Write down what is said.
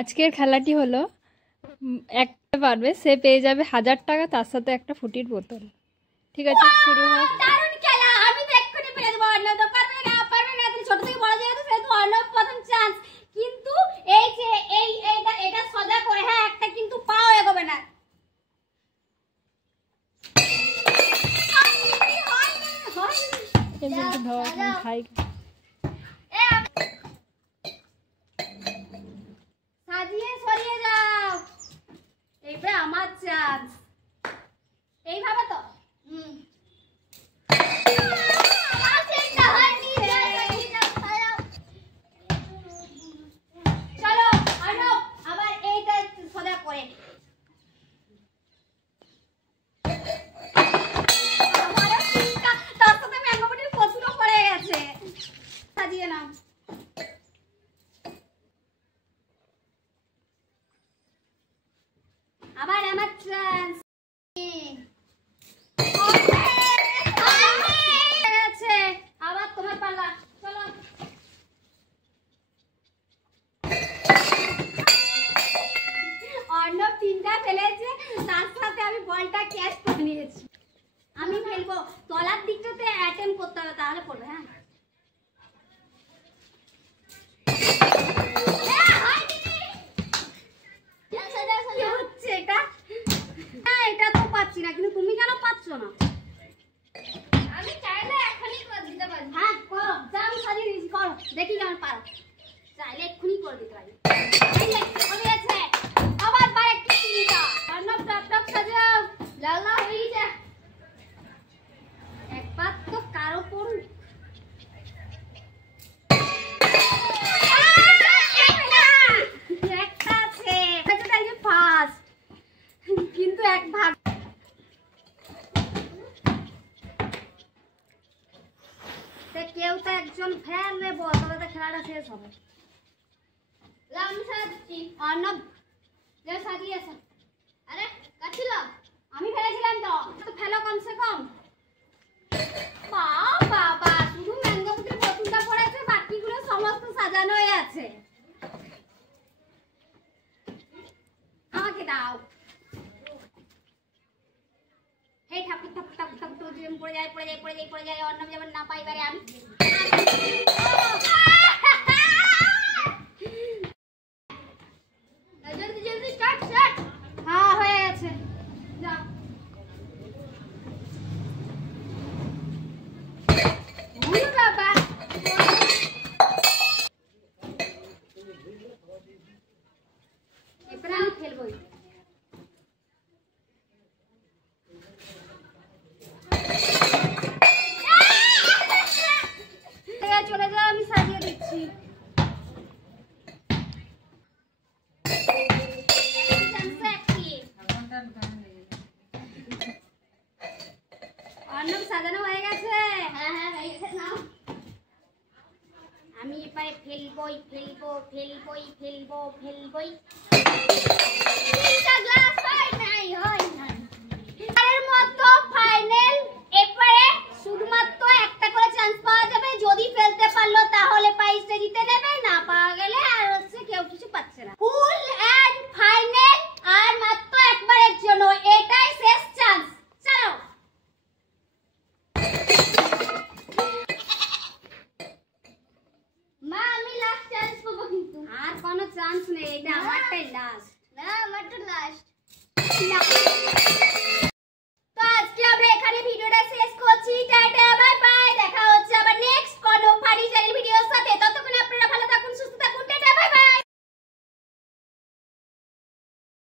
আজকের খেলাটি হলো একটা পারবে সে পেয়ে যাবে 1000 টাকা, তার সাথে একটা ফুটির বোতল। ঠিক আছে, শুরু হোক। দারুণ খেলা। আমি তো এক্ষুনি পেরে দেবো। অর্ণব তো পারবে না। তুমি ছোট থেকে বড় যেহেতু সেহেতু অর্ণব প্রথম চান্স। কিন্তু এই যে এটা সোজা করে, হ্যাঁ, একটা কিন্তু পাও এগোবে না। সাজিয়ে সরিয়ে যাও। এইবার আমার চান্স। এইভাবে তো চলো অর্ণব, আবার এইটা সোজা করে। তার সাথে ম্যাঙ্গোটির প্রচুরও পড়ে গেছে। সাজিয়ে নাও। আবার আমার চান্স। আবার তোমার পালা। চলো। অর্ণব 3টা ফেলেছে, তার সাথে আমি বলটা ক্যাচ করে নিয়েছি। আমি ফেলবো। তলার দিকটাতে অ্যাটেম্প করতে হবে, তাহলে পড়বে। হ্যাঁ, এটা তো পাচ্ছি না, কিন্তু তুমি কেন পাচ্ছ না? আমি চাইলে এখনই করে দিতে পারি। হ্যাঁ, করো। যা আমি সাজিয়ে দিয়েছি, করো। দেখি কেমন পারো। চাইলে এক্ষুনি করে দিতে পারি। আবার বার একটু চিন্তা। অর্ণব টপ টপ সাজাও। লালা হয়ে যা। একবার তো কারো পড়ুন। একটা আছে, ফার্স্ট, কিন্তু এক ভাগ। কেউ তো একজন ফ্যান নেবো, তবে তো খেলাটা শেষ হবে। আমি সাজাচ্ছি। অর্ণব সাজিয়েছে। আরে কাছিল, আমি ফেলেছিলাম তো ফেলো কমসে কম। বাবা, শুধু ম্যাঙ্গো ফুটির বোতলটা পড়েছে, বাকিগুলো সমস্ত সাজানোই আছে। আমাকে দাও। হে ঠাকুর ঠাকুর ঠাকুর ঠাকুর পড়ে যায়। অর্ণব যেমন না পাইবারে আমি। জলদি স্টার্ট। হ্যাঁ, হয়ে গেছে। যাও। বাবা, এবার আমি খেলবই। চলে যাও, আমি সাজিয়ে দিচ্ছি। অর্ণব সাজানো হয়ে গেছে। হ্যাঁ হয়ে গেছে। নাও, আমি এবারে ফেলবই। তিনটা গ্লাস হয় নাই। এর মতো ফাইনাল। এবারে শুধুমাত্র একটা করে চান্স পাওয়া যাবে। যদি ফেলতে পারলো তাহলে প্রাইজটা জিতে নেবে, না পাওয়া গেলে আর কেউ কিছু পাচ্ছে না। ফুল এন্ড ফাইনাল, আর মাত্র একবারের জন্য। এটাই শেষ চান্স। চলো। মা, আমি লাস্ট চান্স পাবো, কিন্তু আর কোনো চান্স নেই। এটা আমারটাই লাস্ট। না, আমারটা লাস্ট।